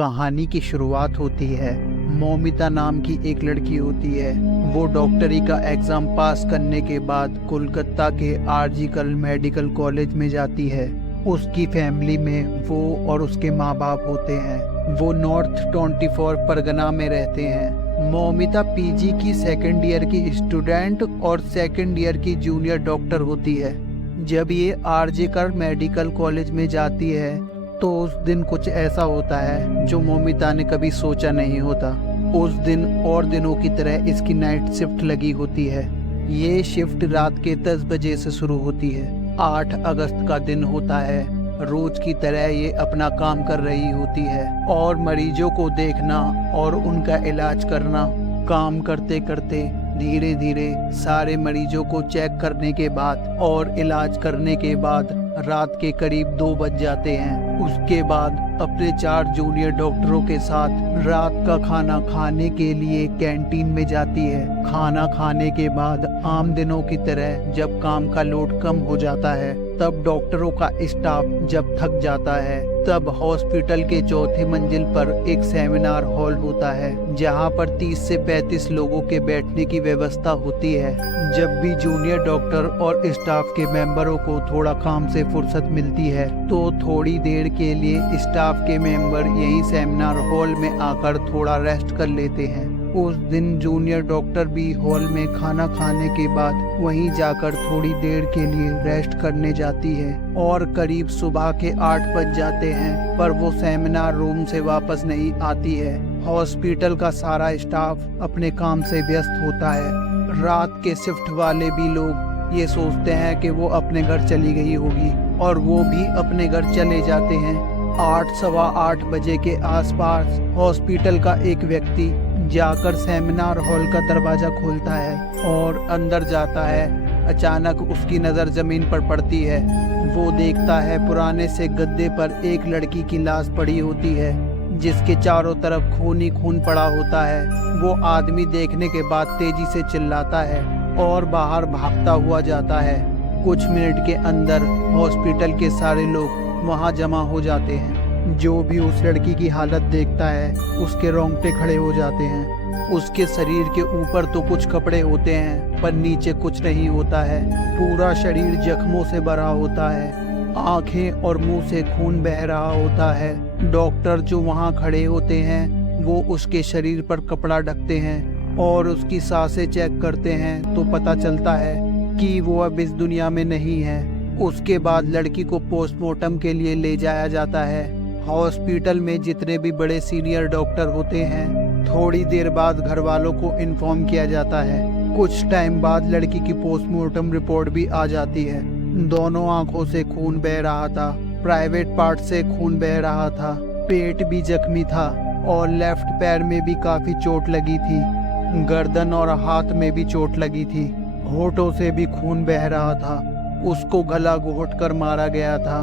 कहानी की शुरुआत होती है। मौमिता नाम की एक लड़की होती है। वो डॉक्टरी का एग्ज़ाम पास करने के बाद कोलकाता के आरजिकल मेडिकल कॉलेज में जाती है। उसकी फैमिली में वो और उसके माँ बाप होते हैं। वो नॉर्थ 24 परगना में रहते हैं। मौमिता पीजी की सेकेंड ईयर की स्टूडेंट और सेकेंड ईयर की जूनियर डॉक्टर होती है। जब ये आरजिकल मेडिकल कॉलेज में जाती है तो उस दिन कुछ ऐसा होता है जो मौमिता ने कभी सोचा नहीं होता। उस दिन और दिनों की तरह इसकी नाइट शिफ्ट लगी होती है। ये शिफ्ट रात के 10 बजे से शुरू होती है। 8 अगस्त का दिन होता है। रोज की तरह ये अपना काम कर रही होती है और मरीजों को देखना और उनका इलाज करना। काम करते करते धीरे धीरे सारे मरीजों को चेक करने के बाद और इलाज करने के बाद रात के करीब 2 बज जाते हैं। उसके बाद अपने 4 जूनियर डॉक्टरों के साथ रात का खाना खाने के लिए कैंटीन में जाती है। खाना खाने के बाद आम दिनों की तरह जब काम का लोड कम हो जाता है, तब डॉक्टरों का स्टाफ जब थक जाता है, तब हॉस्पिटल के चौथी मंजिल पर एक सेमिनार हॉल होता है जहां पर 30 से 35 लोगों के बैठने की व्यवस्था होती है। जब भी जूनियर डॉक्टर और स्टाफ के मेंबरों को थोड़ा काम से फुर्सत मिलती है तो थोड़ी देर के लिए स्टाफ के मेंबर यही सेमिनार हॉल में आकर थोड़ा रेस्ट कर लेते हैं। उस दिन जूनियर डॉक्टर भी हॉल में खाना खाने के बाद वहीं जाकर थोड़ी देर के लिए रेस्ट करने जाती है और करीब सुबह के 8 बज जाते हैं, पर वो सेमिनार रूम से वापस नहीं आती है। हॉस्पिटल का सारा स्टाफ अपने काम से व्यस्त होता है। रात के शिफ्ट वाले भी लोग ये सोचते हैं कि वो अपने घर चली गई होगी और वो भी अपने घर चले जाते हैं। 8 सवा 8 बजे के आसपास हॉस्पिटल का एक व्यक्ति जाकर सेमिनार हॉल का दरवाजा खोलता है और अंदर जाता है। अचानक उसकी नज़र ज़मीन पर पड़ती है। वो देखता है पुराने से गद्दे पर एक लड़की की लाश पड़ी होती है जिसके चारों तरफ खून ही खून पड़ा होता है। वो आदमी देखने के बाद तेजी से चिल्लाता है और बाहर भागता हुआ जाता है। कुछ मिनट के अंदर हॉस्पिटल के सारे लोग वहाँ जमा हो जाते हैं। जो भी उस लड़की की हालत देखता है उसके रोंगटे खड़े हो जाते हैं। उसके शरीर के ऊपर तो कुछ कपड़े होते हैं पर नीचे कुछ नहीं होता है। पूरा शरीर जख्मों से भरा होता है। आंखें और मुंह से खून बह रहा होता है। डॉक्टर जो वहाँ खड़े होते हैं वो उसके शरीर पर कपड़ा ढकते हैं और उसकी सांसें चेक करते हैं तो पता चलता है कि वो अब इस दुनिया में नहीं है। उसके बाद लड़की को पोस्टमार्टम के लिए ले जाया जाता है। हॉस्पिटल में जितने भी बड़े सीनियर डॉक्टर होते हैं, थोड़ी देर बाद घर वालों को इन्फॉर्म किया जाता है। कुछ टाइम बाद लड़की की पोस्टमार्टम रिपोर्ट भी आ जाती है। दोनों आंखों से खून बह रहा था, प्राइवेट पार्ट से खून बह रहा था, पेट भी जख्मी था और लेफ्ट पैर में भी काफी चोट लगी थी। गर्दन और हाथ में भी चोट लगी थी। होठों से भी खून बह रहा था। उसको गला घोंट कर मारा गया था,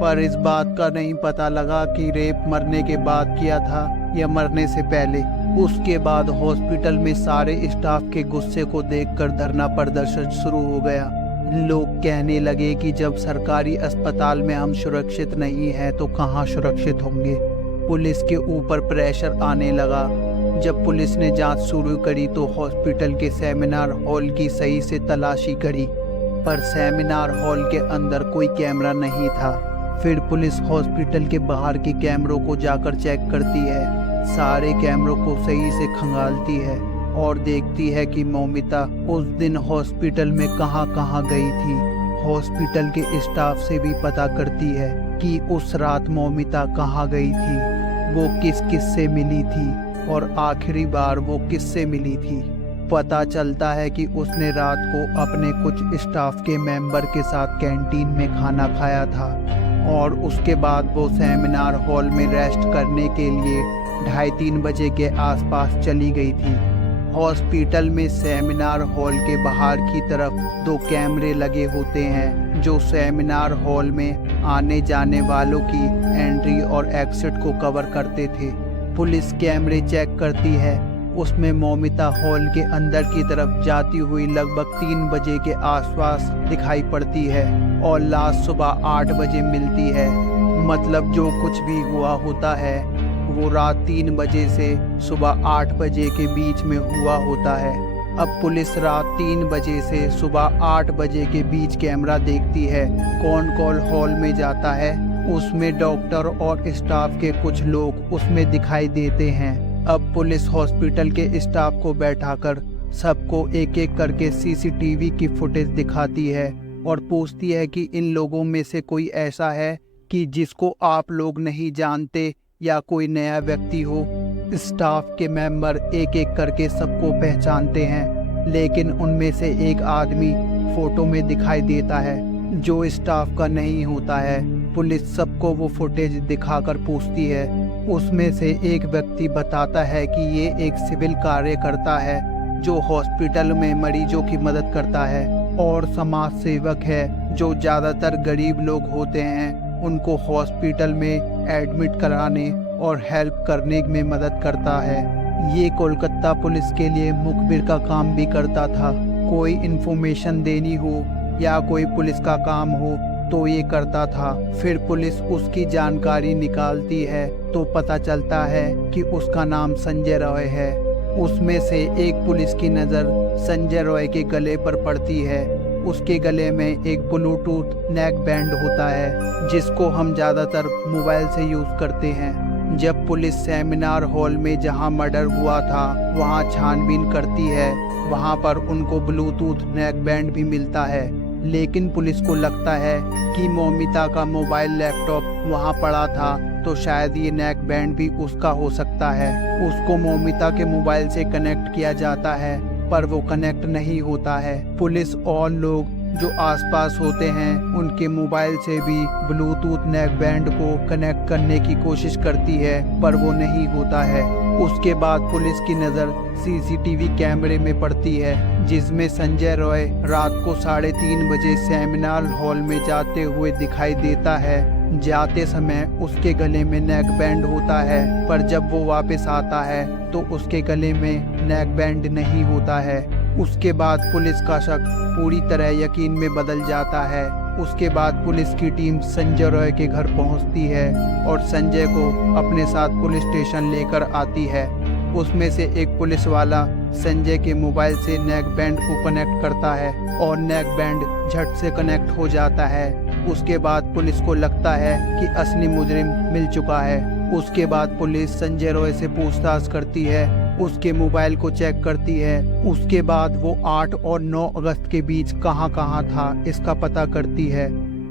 पर इस बात का नहीं पता लगा कि रेप मरने के बाद किया था या मरने से पहले। उसके बाद हॉस्पिटल में सारे स्टाफ के गुस्से को देखकर धरना प्रदर्शन शुरू हो गया। लोग कहने लगे कि जब सरकारी अस्पताल में हम सुरक्षित नहीं हैं तो कहाँ सुरक्षित होंगे। पुलिस के ऊपर प्रेशर आने लगा। जब पुलिस ने जांच शुरू करी तो हॉस्पिटल के सेमिनार हॉल की सही से तलाशी करी, पर सेमिनार हॉल के अंदर कोई कैमरा नहीं था। फिर पुलिस हॉस्पिटल के बाहर के कैमरों को जाकर चेक करती है। सारे कैमरों को सही से खंगालती है और देखती है कि मौमिता उस दिन हॉस्पिटल में कहाँ कहाँ गई थी। हॉस्पिटल के स्टाफ से भी पता करती है कि उस रात मौमिता कहाँ गई थी, वो किस किस से मिली थी और आखिरी बार वो किससे मिली थी। पता चलता है कि उसने रात को अपने कुछ स्टाफ के मेंबर के साथ कैंटीन में खाना खाया था और उसके बाद वो सेमिनार हॉल में रेस्ट करने के लिए 2:30-3 बजे के आसपास चली गई थी। हॉस्पिटल में सेमिनार हॉल के बाहर की तरफ 2 कैमरे लगे होते हैं जो सेमिनार हॉल में आने जाने वालों की एंट्री और एग्जिट को कवर करते थे। पुलिस कैमरे चेक करती है। उसमें मौमिता हॉल के अंदर की तरफ जाती हुई लगभग 3 बजे के आसपास दिखाई पड़ती है और लाश सुबह 8 बजे मिलती है। मतलब जो कुछ भी हुआ होता है वो रात 3 बजे से सुबह 8 बजे के बीच में हुआ होता है। अब पुलिस रात 3 बजे से सुबह 8 बजे के बीच कैमरा देखती है। कौन कॉल हॉल में जाता है, उसमें डॉक्टर और स्टाफ के कुछ लोग उसमें दिखाई देते हैं। अब पुलिस हॉस्पिटल के स्टाफ को बैठाकर सबको एक एक करके सीसीटीवी की फुटेज दिखाती है और पूछती है कि इन लोगों में से कोई ऐसा है कि जिसको आप लोग नहीं जानते या कोई नया व्यक्ति हो। स्टाफ के मेंबर एक एक करके सबको पहचानते हैं, लेकिन उनमें से एक आदमी फोटो में दिखाई देता है जो स्टाफ का नहीं होता है। पुलिस सबको वो फुटेज दिखाकर पूछती है। उसमें से एक व्यक्ति बताता है कि ये एक सिविल कार्यकर्ता है जो हॉस्पिटल में मरीजों की मदद करता है और समाज सेवक है जो ज़्यादातर गरीब लोग होते हैं उनको हॉस्पिटल में एडमिट कराने और हेल्प करने में मदद करता है। ये कोलकाता पुलिस के लिए मुखबिर का काम भी करता था। कोई इन्फॉर्मेशन देनी हो या कोई पुलिस का काम हो तो ये करता था। फिर पुलिस उसकी जानकारी निकालती है तो पता चलता है कि उसका नाम संजय रॉय है। उसमें से एक पुलिस की नज़र संजय रॉय के गले पर पड़ती है। उसके गले में एक ब्लूटूथ नेक बैंड होता है जिसको हम ज़्यादातर मोबाइल से यूज़ करते हैं। जब पुलिस सेमिनार हॉल में जहां मर्डर हुआ था वहां छानबीन करती है, वहां पर उनको ब्लूटूथ नेक बैंड भी मिलता है, लेकिन पुलिस को लगता है कि मौमिता का मोबाइल लैपटॉप वहां पड़ा था तो शायद ये नेक बैंड भी उसका हो सकता है। उसको मौमिता के मोबाइल से कनेक्ट किया जाता है पर वो कनेक्ट नहीं होता है। पुलिस और लोग जो आसपास होते हैं उनके मोबाइल से भी ब्लूटूथ नेक बैंड को कनेक्ट करने की कोशिश करती है पर वो नहीं होता है। उसके बाद पुलिस की नज़र सीसीटीवी कैमरे में पड़ती है जिसमें संजय रॉय रात को 3:30 बजे सेमिनार हॉल में जाते हुए दिखाई देता है। जाते समय उसके गले में नेक बैंड होता है पर जब वो वापस आता है तो उसके गले में नेक बैंड नहीं होता है। उसके बाद पुलिस का शक पूरी तरह यकीन में बदल जाता है। उसके बाद पुलिस की टीम संजय रॉय के घर पहुंचती है और संजय को अपने साथ पुलिस स्टेशन लेकर आती है। उसमें से एक पुलिस वाला संजय के मोबाइल से नेक बैंड को कनेक्ट करता है और नेक बैंड झट से कनेक्ट हो जाता है। उसके बाद पुलिस को लगता है कि असली मुजरिम मिल चुका है। उसके बाद पुलिस संजय रॉय से पूछताछ करती है, उसके मोबाइल को चेक करती है। उसके बाद वो 8 और 9 अगस्त के बीच कहाँ था इसका पता करती है।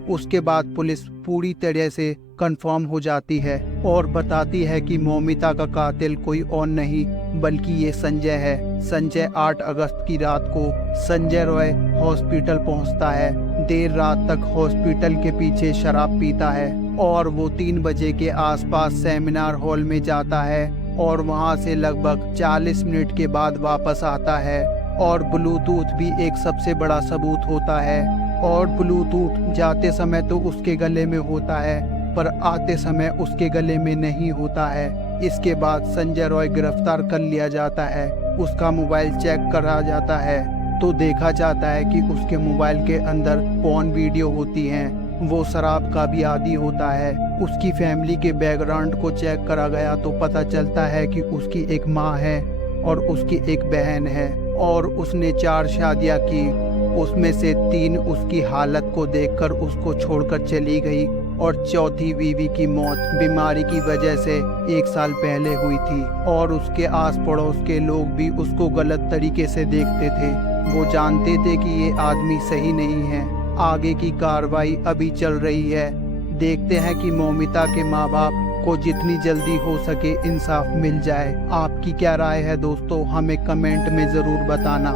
उसके बाद पुलिस पूरी तरह से कंफर्म हो जाती है और बताती है कि मौमिता का कातिल कोई और नहीं बल्कि ये संजय है। संजय 8 अगस्त की रात को संजय रॉय हॉस्पिटल पहुंचता है। देर रात तक हॉस्पिटल के पीछे शराब पीता है और वो 3 बजे के आसपास सेमिनार हॉल में जाता है और वहां से लगभग 40 मिनट के बाद वापस आता है। और ब्लूटूथ भी एक सबसे बड़ा सबूत होता है। और ब्लूटूथ जाते समय तो उसके गले में होता है पर आते समय उसके गले में नहीं होता है। इसके बाद संजय रॉय गिरफ्तार कर लिया जाता है। उसका मोबाइल चेक करा जाता है तो देखा जाता है कि उसके मोबाइल के अंदर पॉर्न वीडियो होती हैं। वो शराब का भी आदी होता है। उसकी फैमिली के बैकग्राउंड को चेक करा गया तो पता चलता है कि उसकी एक माँ है और उसकी एक बहन है और उसने 4 शादियाँ की। उसमें से 3 उसकी हालत को देखकर उसको छोड़कर चली गई और चौथी बीवी की मौत बीमारी की वजह से 1 साल पहले हुई थी। और उसके आस पड़ोस के लोग भी उसको गलत तरीके से देखते थे। वो जानते थे कि ये आदमी सही नहीं है। आगे की कार्रवाई अभी चल रही है। देखते हैं कि मौमिता के माँ बाप को जितनी जल्दी हो सके इंसाफ मिल जाए। आपकी क्या राय है दोस्तों, हमें कमेंट में ज़रूर बताना।